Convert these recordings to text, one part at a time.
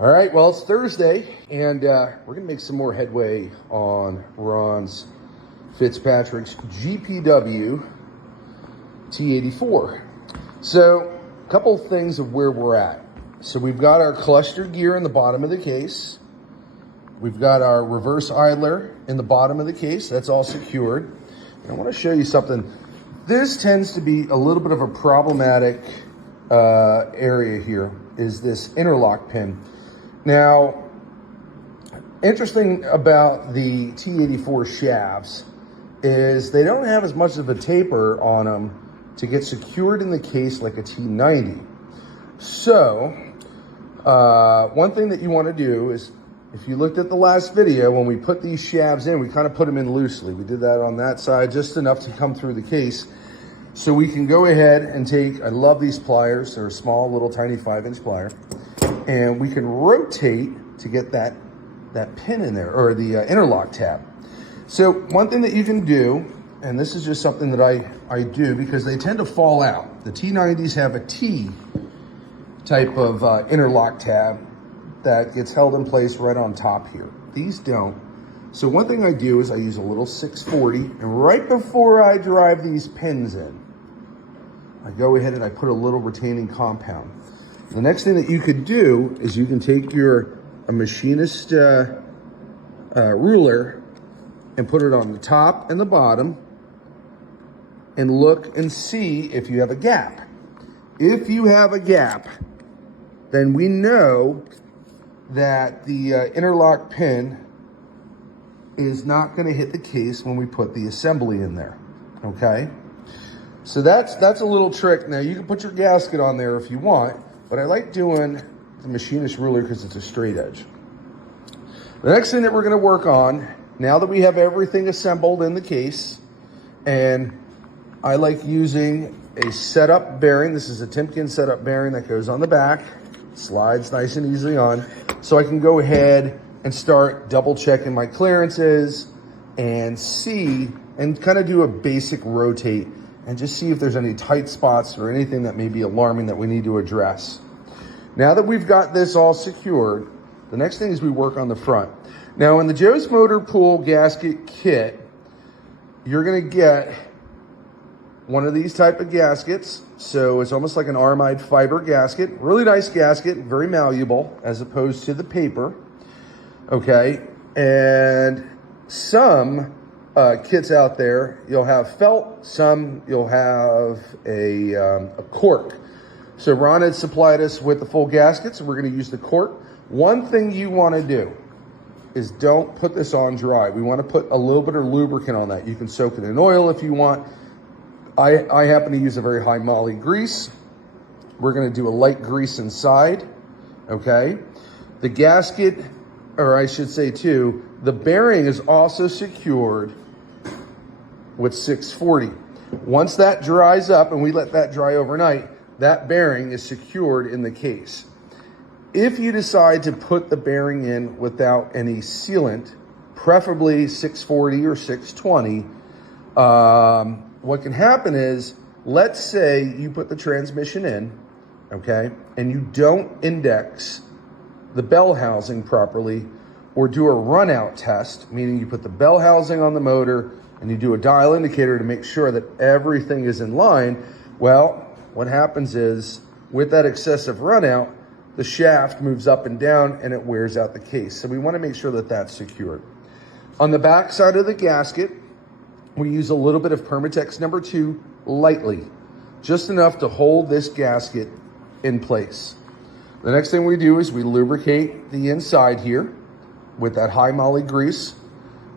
All right, well, it's Thursday, and we're going to make some more headway on Ron's Fitzpatrick's GPW T84. So, a couple of things of where we're at. So we've got our cluster gear in the bottom of the case. We've got our reverse idler in the bottom of the case. That's all secured. And I want to show you something. This tends to be a little bit of a problematic area here, is this interlock pin. Now, interesting about the T84 shafts is they don't have as much of a taper on them to get secured in the case like a T90. So, one thing that you want to do is, if you looked at the last video, when we put these shafts in, we kind of put them in loosely. We did that on that side, just enough to come through the case. So we can go ahead and take, I love these pliers, they're a small little tiny 5-inch plier. And we can rotate to get that pin in there, or the interlock tab. So one thing that you can do, and this is just something that I do because they tend to fall out. The T90s have a T type of interlock tab that gets held in place right on top here. These don't. So one thing I do is I use a little 640, and right before I drive these pins in, I go ahead and I put a little retaining compound. The next thing that you could do is you can take a machinist ruler and put it on the top and the bottom and look and see if you have a gap. If you have a gap, then we know that the interlock pin is not going to hit the case when we put the assembly in there, okay? So that's a little trick. Now, you can put your gasket on there if you want, but I like doing the machinist ruler because it's a straight edge. The next thing that we're going to work on, now that we have everything assembled in the case, and I like using a setup bearing. This is a Timken setup bearing that goes on the back, slides nice and easily on, so I can go ahead and start double checking my clearances and see, and kind of do a basic rotate and just see if there's any tight spots or anything that may be alarming that we need to address. Now that we've got this all secured, the next thing is we work on the front. Now in the Joe's Motor Pool gasket kit, you're gonna get one of these type of gaskets. So it's almost like an armide fiber gasket. Really nice gasket, very malleable as opposed to the paper. Okay, and some kits out there, you'll have felt, some you'll have a cork. So Ron had supplied us with the full gasket, so we're going to use the cork. One thing you want to do is don't put this on dry. We want to put a little bit of lubricant on that. You can soak it in oil if you want. I happen to use a very high moly grease. We're going to do a light grease inside, okay? The gasket, or I should say too, the bearing is also secured with 640. Once that dries up, and we let that dry overnight, that bearing is secured in the case. If you decide to put the bearing in without any sealant, preferably 640 or 620, what can happen is, let's say you put the transmission in, okay, and you don't index the bell housing properly, or do a run out test, meaning you put the bell housing on the motor and you do a dial indicator to make sure that everything is in line. Well, what happens is, with that excessive run out, the shaft moves up and down and it wears out the case. So we want to make sure that that's secured. On the back side of the gasket, we use a little bit of Permatex number 2 lightly, just enough to hold this gasket in place. The next thing we do is we lubricate the inside here with that high moly grease,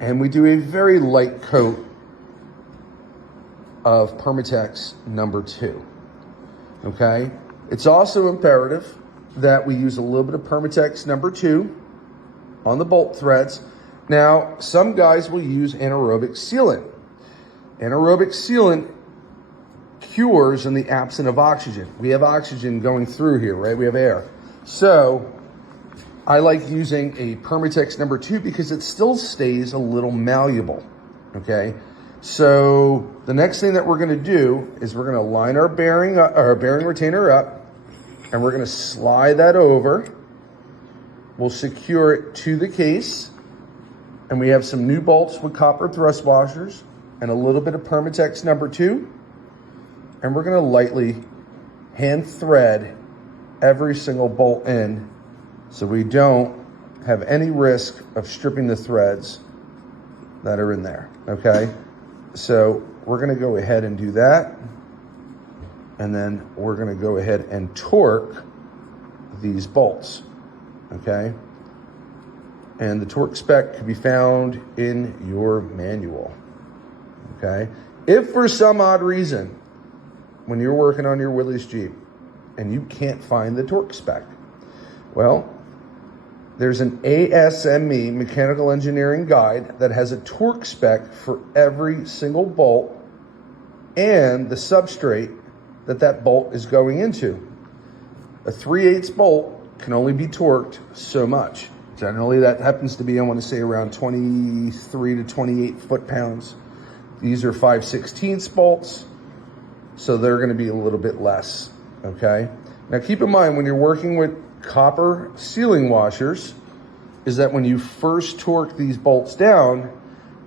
and we do a very light coat of Permatex number 2, okay? It's also imperative that we use a little bit of Permatex number 2 on the bolt threads. Now, some guys will use anaerobic sealant. Anaerobic sealant cures in the absence of oxygen. We have oxygen going through here, right? We have air. So I like using a Permatex number 2 because it still stays a little malleable, okay? So the next thing that we're gonna do is we're gonna line our bearing retainer up, and we're gonna slide that over We'll secure it to the case, and we have some new bolts with copper thrust washers and a little bit of Permatex #2. And we're gonna lightly hand thread every single bolt in so we don't have any risk of stripping the threads that are in there, okay? So we're gonna go ahead and do that. And then we're gonna go ahead and torque these bolts, okay? And the torque spec can be found in your manual, okay? If for some odd reason, when you're working on your Willys Jeep and you can't find the torque spec, well, there's an ASME mechanical engineering guide that has a torque spec for every single bolt and the substrate that bolt is going into. A 3/8 bolt can only be torqued so much. Generally, that happens to be, I want to say, around 23 to 28 foot-pounds. These are 5/16 bolts, so they're going to be a little bit less, okay? Now, keep in mind, when you're working with copper sealing washers, is that when you first torque these bolts down,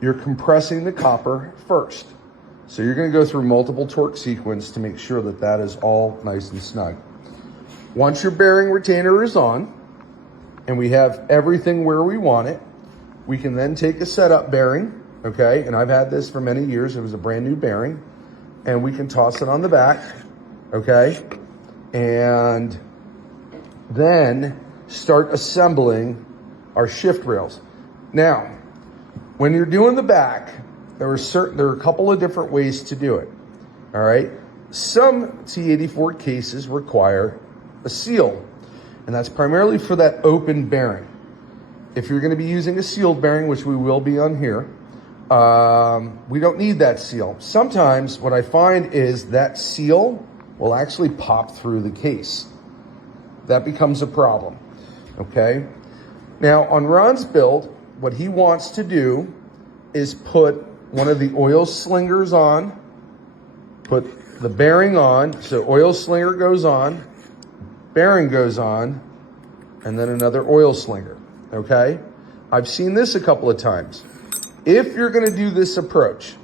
you're compressing the copper first. So you're going to go through multiple torque sequence to make sure that that is all nice and snug. Once your bearing retainer is on, and we have everything where we want it, we can then take a setup bearing, okay? And I've had this for many years. It was a brand new bearing. And we can toss it on the back, okay? And then start assembling our shift rails. Now, when you're doing the back, there are a couple of different ways to do it, all right? Some T84 cases require a seal, and that's primarily for that open bearing. If you're gonna be using a sealed bearing, which we will be on here, we don't need that seal. Sometimes what I find is that seal will actually pop through the case. That becomes a problem, okay? Now on Ron's build, what he wants to do is put one of the oil slingers on, put the bearing on, so oil slinger goes on, bearing goes on, and then another oil slinger, okay? I've seen this a couple of times. If you're gonna do this approach,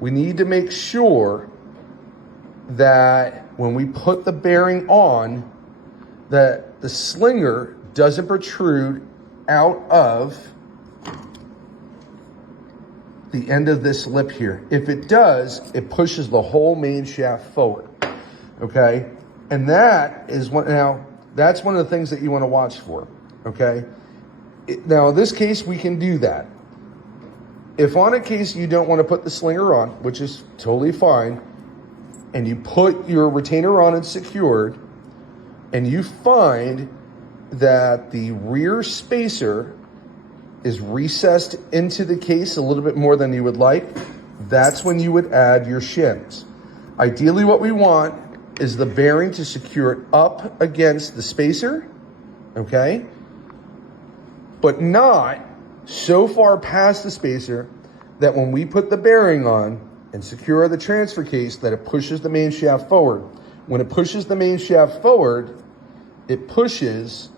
we need to make sure that when we put the bearing on, that the slinger doesn't protrude out of the end of this lip here. If it does, it pushes the whole main shaft forward, okay? And that is that's one of the things that you wanna watch for, okay? Now in this case, we can do that. If on a case you don't wanna put the slinger on, which is totally fine, and you put your retainer on and secured, and you find that the rear spacer is recessed into the case a little bit more than you would like, that's when you would add your shims. Ideally, what we want is the bearing to secure it up against the spacer, okay? But not so far past the spacer that when we put the bearing on and secure the transfer case that it pushes the main shaft forward. When it pushes the main shaft forward, it pushes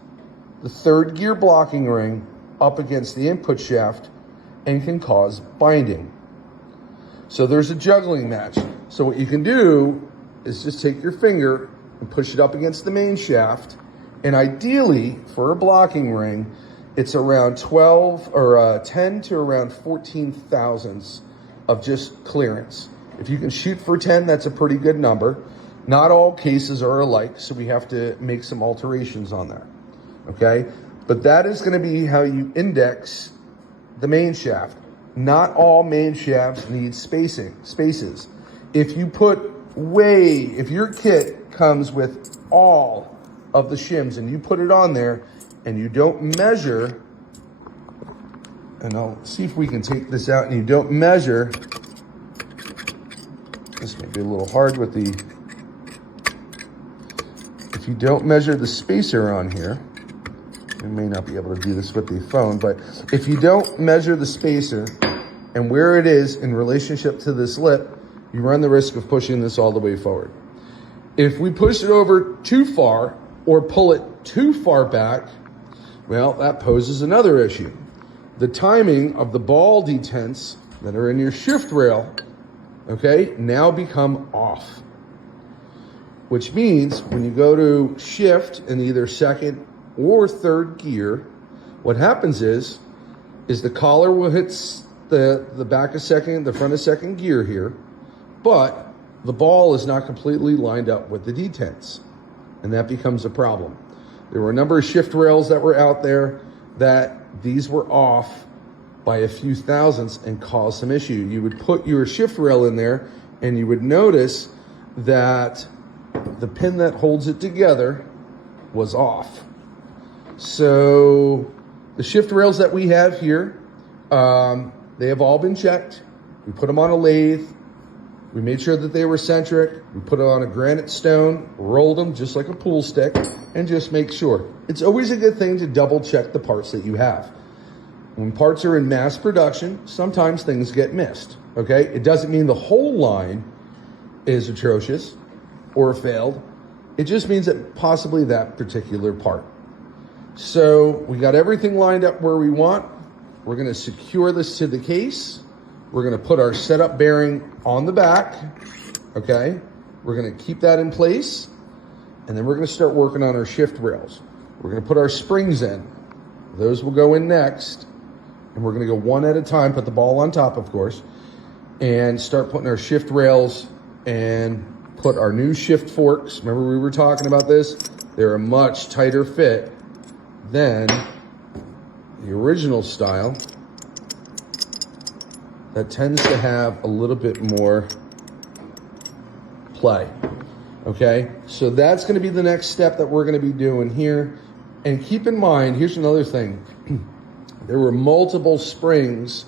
the third gear blocking ring up against the input shaft and can cause binding. So there's a juggling match. So what you can do is just take your finger and push it up against the main shaft. And ideally, for a blocking ring, it's around 10 to around 14 thousandths of just clearance. If you can shoot for 10, that's a pretty good number. Not all cases are alike, so we have to make some alterations on there, okay? But that is gonna be how you index the main shaft. Not all main shafts need spaces. If your kit comes with all of the shims and you put it on there and you don't measure, and I'll see if we can take this out, and you don't measure, this may be a little hard with if you don't measure the spacer on here, you may not be able to do this with the phone, but if you don't measure the spacer and where it is in relationship to this lip, you run the risk of pushing this all the way forward. If we push it over too far or pull it too far back, Well, that poses another issue. The timing of the ball detents that are in your shift rail, okay, now become off. Which means when you go to shift in either second or third gear, what happens is the collar will hit the back of second, the front of second gear here, but the ball is not completely lined up with the detents, and that becomes a problem. There were a number of shift rails that were out there that these were off by a few thousandths and caused some issue. You would put your shift rail in there and you would notice that the pin that holds it together was off. So the shift rails that we have here, they have all been checked. We put them on a lathe. We made sure that they were centric. We put it on a granite stone, rolled them just like a pool stick, and just make sure. It's always a good thing to double check the parts that you have. When parts are in mass production, sometimes things get missed, okay? It doesn't mean the whole line is atrocious or failed. It just means that possibly that particular part. So we got everything lined up where we want. We're gonna secure this to the case. We're gonna put our setup bearing on the back, okay? We're gonna keep that in place, and then we're gonna start working on our shift rails. We're gonna put our springs in. Those will go in next, and we're gonna go one at a time, put the ball on top, of course, and start putting our shift rails and put our new shift forks. Remember we were talking about this? They're a much tighter fit than the original style that tends to have a little bit more play, okay? So that's gonna be the next step that we're gonna be doing here. And keep in mind, here's another thing. There were multiple springs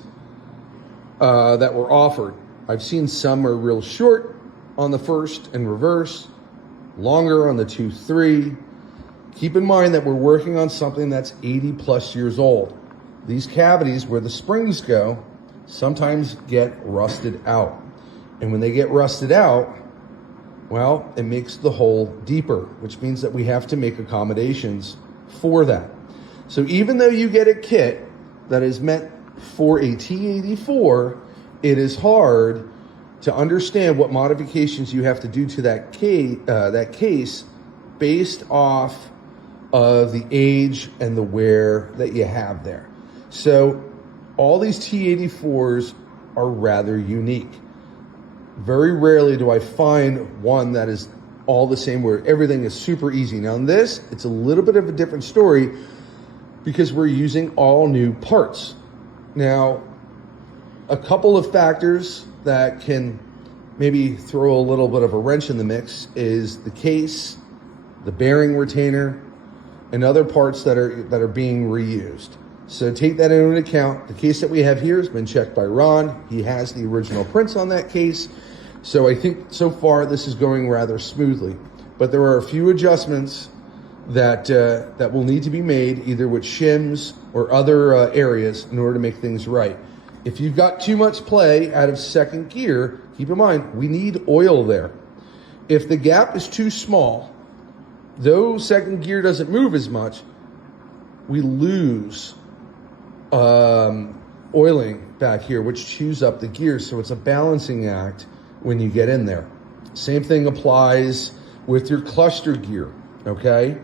that were offered. I've seen some are real short on the first and reverse, longer on the 2-3. Keep in mind that we're working on something that's 80 plus years old. These cavities where the springs go sometimes get rusted out. And when they get rusted out, well, it makes the hole deeper, which means that we have to make accommodations for that. So even though you get a kit that is meant for a T84, it is hard to understand what modifications you have to do to that case based off of the age and the wear that you have there. So all these T84s are rather unique. Very rarely do I find one that is all the same where everything is super easy. Now in this, it's a little bit of a different story because we're using all new parts. Now, a couple of factors that can maybe throw a little bit of a wrench in the mix is the case, the bearing retainer, and other parts that are being reused. So take that into account. The case that we have here has been checked by Ron. He has the original prints on that case. So I think so far this is going rather smoothly. But there are a few adjustments that will need to be made either with shims or other areas in order to make things right. If you've got too much play out of second gear, keep in mind, we need oil there. If the gap is too small, though second gear doesn't move as much, we lose oiling back here, which chews up the gears. So it's a balancing act when you get in there. Same thing applies with your cluster gear, okay?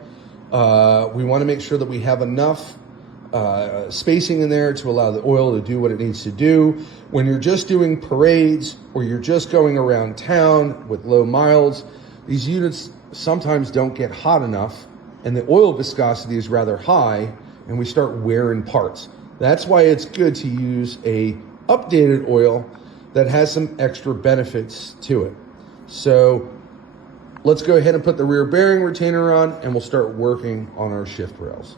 We want to make sure that we have enough spacing in there to allow the oil to do what it needs to do. When you're just doing parades or you're just going around town with low miles, these units sometimes don't get hot enough and the oil viscosity is rather high and we start wearing parts. That's why it's good to use a updated oil that has some extra benefits to it. So let's go ahead and put the rear bearing retainer on and we'll start working on our shift rails.